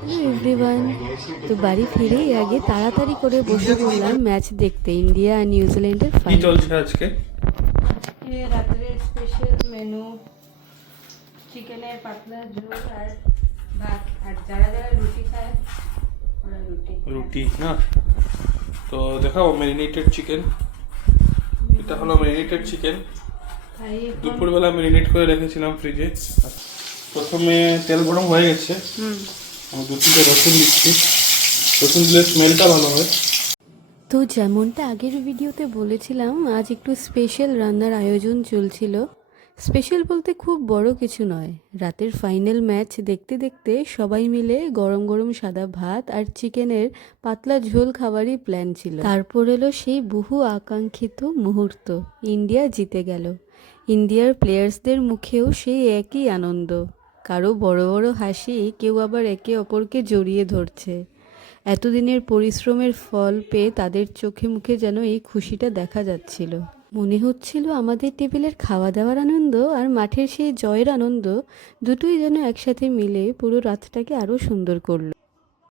Hello everyone. তো বাড়ি ফিরেই আগে তাড়াতাড়ি করে বসে পড়লাম ম্যাচ দেখতে, ইন্ডিয়া আর নিউজিল্যান্ডের কি ফাইনাল। চলছে আজকে? রাত্রের স্পেশাল মেনু চিকেনের পাতলা ঝোল আর ভাত, আর যারা যারা রুটি খায় ওরা রুটি। রুটি না, তো দেখাবো ম্যারিনেটেড চিকেন। এটা হলো ম্যারিনেটেড চিকেন, দুপুরবেলা ম্যারিনেট করে রেখেছিলাম ফ্রিজে। প্রথমে তেল গরম হয়ে গেছে, আমি দুটিতে রসুন দিচ্ছি। রসুন দিলে স্মেলটা ভালো হয়। তো যেমনটা আগের ভিডিওতে বলেছিলাম, আজ একটু স্পেশাল রান্নার আয়োজন চলছিল। স্পেশাল বলতে খুব বড় কিছু নয়, রাতের ফাইনাল ম্যাচ দেখতে দেখতে সবাই মিলে গরম গরম সাদা ভাত আর চিকেনের পাতলা ঝোল খাবারই প্ল্যান ছিল। তারপর এলো সেই বহু আকাঙ্ক্ষিত মুহূর্ত, ইন্ডিয়া জিতে গেল। ইন্ডিয়ার প্লেয়ার্সদের মুখেও সেই একই আনন্দ, কারো বড় বড় হাসি, কেউ আবার একে অপরকে জড়িয়ে ধরছে। এতদিনের পরিশ্রমের ফল পেয়ে তাদের চোখে মুখে যেন এই খুশিটা দেখা যাচ্ছিল। মনে হচ্ছিল আমাদের টেবিলের খাওয়া দাওয়ার আনন্দ আর মাঠের সেই জয়ের আনন্দ দুটোই যেন একসাথে মিলে পুরো রাতটাকে আরও সুন্দর করলো।